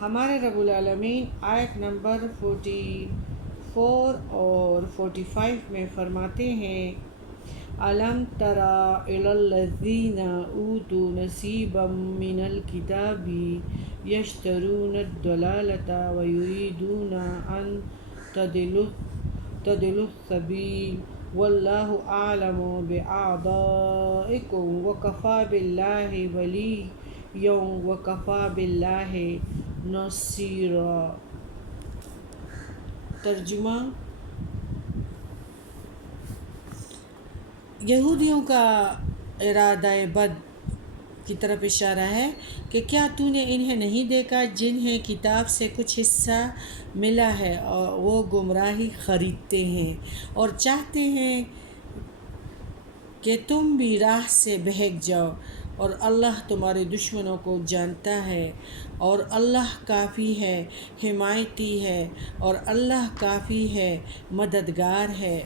ہمارے رب العالمین آیت نمبر 44 اور 45 میں فرماتے ہیں أَلَمْ تَرَ إِلَى الَّذِينَ أُوتُوا نَصِيبًا مِنَ الْكِتَابِ يَشْتَرُونَ الضَّلَالَةَ وَيُرِيدُونَ أَن تَضِلُّوا السَّبِيلَ وَاللَّهُ أَعْلَمُ بِأَعْدَائِكُمْ وَكَفَى بِاللَّهِ وَلِيًّا وَكَفَى بِاللَّهِ نَصِيرًا۔ ترجمہ: یہودیوں کا ارادہ بد کی طرف اشارہ ہے کہ کیا تو نے انہیں نہیں دیکھا جنہیں کتاب سے کچھ حصہ ملا ہے اور وہ گمراہی خریدتے ہیں اور چاہتے ہیں کہ تم بھی راہ سے بہک جاؤ، اور اللہ تمہارے دشمنوں کو جانتا ہے، اور اللہ کافی ہے، حمایتی ہے، اور اللہ کافی ہے، مددگار ہے۔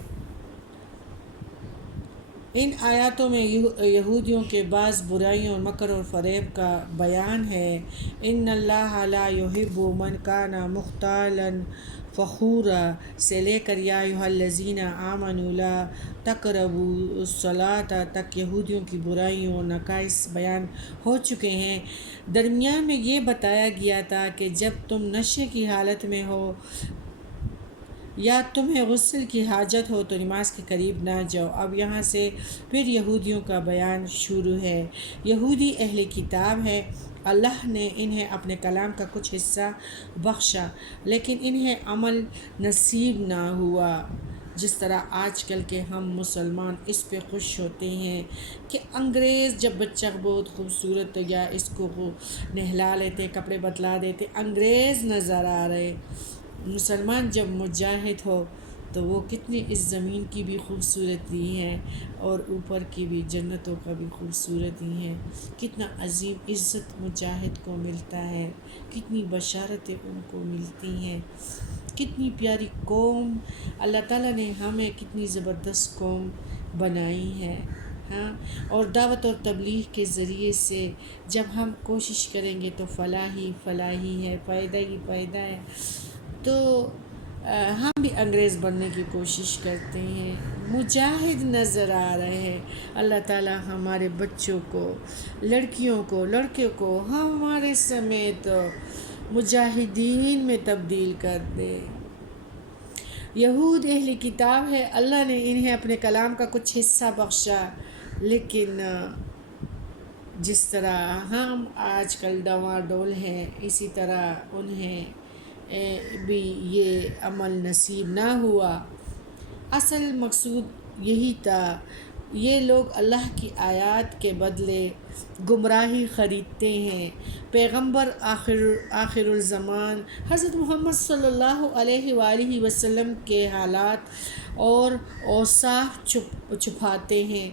ان آیاتوں میں یہودیوں کے بعض برائیوں اور مکر اور فریب کا بیان ہے۔ ان اللہ لا يحب من کان مختالا فخورا سے لے کر یا ایھا الذین آمنوا لا تقربوا الصلاۃ تک یہودیوں کی برائیوں اور نقائص بیان ہو چکے ہیں۔ درمیان میں یہ بتایا گیا تھا کہ جب تم نشے کی حالت میں ہو یا تمہیں غسل کی حاجت ہو تو نماز کے قریب نہ جاؤ۔ اب یہاں سے پھر یہودیوں کا بیان شروع ہے۔ یہودی اہل کتاب ہے، اللہ نے انہیں اپنے کلام کا کچھ حصہ بخشا، لیکن انہیں عمل نصیب نہ ہوا۔ جس طرح آج کل کے ہم مسلمان اس پہ خوش ہوتے ہیں کہ انگریز جب بچہ بہت خوبصورت یا اس کو نہلا لیتے، کپڑے بتلا دیتے، انگریز نظر آ رہے۔ مسلمان جب مجاہد ہو تو وہ کتنی اس زمین کی بھی خوبصورتی ہے اور اوپر کی بھی جنتوں کا بھی خوبصورتی ہے۔ کتنا عظیم عزت مجاہد کو ملتا ہے، کتنی بشارتیں ان کو ملتی ہیں، کتنی پیاری قوم اللہ تعالیٰ نے ہمیں کتنی زبردست قوم بنائی ہے۔ ہاں، اور دعوت اور تبلیغ کے ذریعے سے جب ہم کوشش کریں گے تو فلاح ہی فلاح ہی ہے، فائدہ ہی فائدہ ہے۔ تو ہم بھی انگریز بننے کی کوشش کرتے ہیں، مجاہد نظر آ رہے ہیں۔ اللہ تعالیٰ ہمارے بچوں کو، لڑکیوں کو، لڑکے کو ہمارے سمیت مجاہدین میں تبدیل کر دے۔ یہود اہل کتاب ہے، اللہ نے انہیں اپنے کلام کا کچھ حصہ بخشا، لیکن جس طرح ہم آج کل ڈواڈول ہیں اسی طرح انہیں بھی یہ عمل نصیب نہ ہوا۔ اصل مقصود یہی تھا، یہ لوگ اللہ کی آیات کے بدلے گمراہی خریدتے ہیں۔ پیغمبر آخر الزمان حضرت محمد صلی اللہ علیہ وآلہ وسلم کے حالات اور اوصاف چھپاتے ہیں۔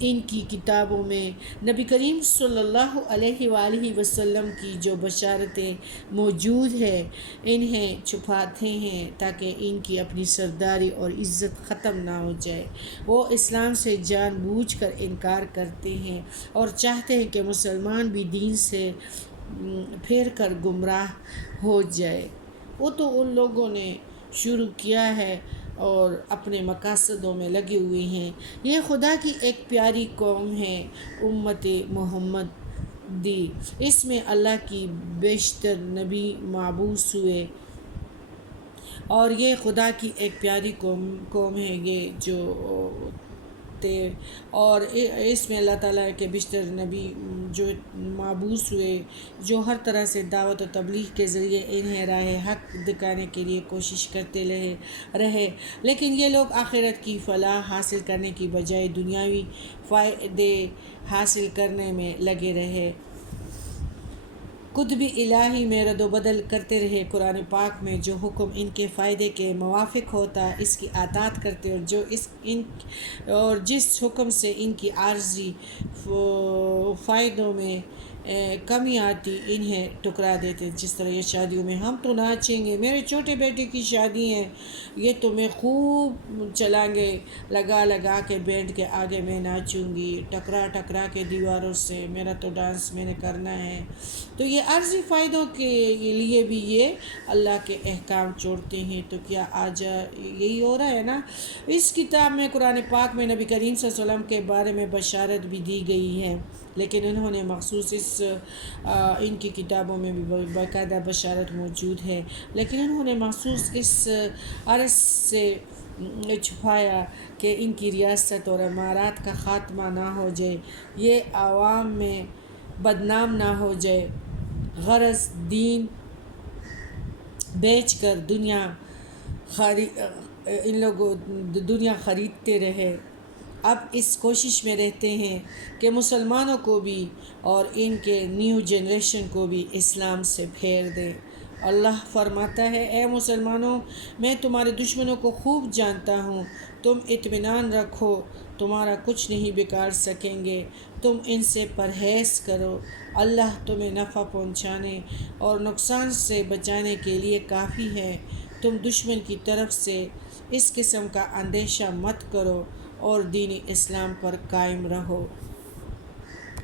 ان کی کتابوں میں نبی کریم صلی اللہ علیہ وآلہ وسلم کی جو بشارتیں موجود ہیں انہیں چھپاتے ہیں تاکہ ان کی اپنی سرداری اور عزت ختم نہ ہو جائے۔ وہ اسلام سے جان بوجھ کر انکار کرتے ہیں اور چاہتے ہیں کہ مسلمان بھی دین سے پھر کر گمراہ ہو جائے۔ وہ تو ان لوگوں نے شروع کیا ہے اور اپنے مقاصدوں میں لگے ہوئے ہیں۔ یہ خدا کی ایک پیاری قوم ہے، امت محمدی۔ اس میں اللہ کی بیشتر نبی مبعوث ہوئے اور یہ خدا کی ایک پیاری قوم ہے یہ جو اور اس میں اللہ تعالیٰ کے بیشتر نبی جو مبعوث ہوئے، جو ہر طرح سے دعوت و تبلیغ کے ذریعے انہیں راہ حق دکھانے کے لیے کوشش کرتے رہے، لیکن یہ لوگ آخرت کی فلاح حاصل کرنے کی بجائے دنیاوی فائدے حاصل کرنے میں لگے رہے، کتب الہی میں رد و بدل کرتے رہے، قرآن پاک میں جو حکم ان کے فائدے کے موافق ہوتا اس کی اطاعت کرتے اور جس حکم سے ان کی عارضی فائدوں میں کمی آتی انہیں ٹکرا دیتے، جس طرح یہ شادیوں میں ہم تو ناچیں گے، میرے چھوٹے بیٹے کی شادی ہے، یہ تو میں خوب چلائیں گے، لگا لگا کے بینڈ کے آگے میں ناچوں گی، ٹکرا ٹکرا کے دیواروں سے، میرا تو ڈانس میں نے کرنا ہے۔ تو یہ عارضی فائدوں کے لیے بھی یہ اللہ کے احکام چھوڑتے ہیں۔ تو کیا آج یہی ہو رہا ہے نا؟ اس کتاب میں قرآن پاک میں نبی کریم صلی اللہ علیہ وسلم کے بارے میں بشارت بھی دی گئی ہے، لیکن انہوں نے مخصوص ان کی کتابوں میں بھی باقاعدہ بشارت موجود ہے، لیکن انہوں نے مخصوص اس عرض سے چھپایا کہ ان کی ریاست اور امارات کا خاتمہ نہ ہو جائے، یہ عوام میں بدنام نہ ہو جائے، غرض دین بیچ کر ان لوگوں دنیا خریدتے رہے۔ اب اس کوشش میں رہتے ہیں کہ مسلمانوں کو بھی اور ان کے نیو جنریشن کو بھی اسلام سے پھیر دیں۔ اللہ فرماتا ہے، اے مسلمانوں، میں تمہارے دشمنوں کو خوب جانتا ہوں، تم اطمینان رکھو، تمہارا کچھ نہیں بگاڑ سکیں گے، تم ان سے پرہیز کرو، اللہ تمہیں نفع پہنچانے اور نقصان سے بچانے کے لیے کافی ہے، تم دشمن کی طرف سے اس قسم کا اندیشہ مت کرو اور دین اسلام پر قائم رہو۔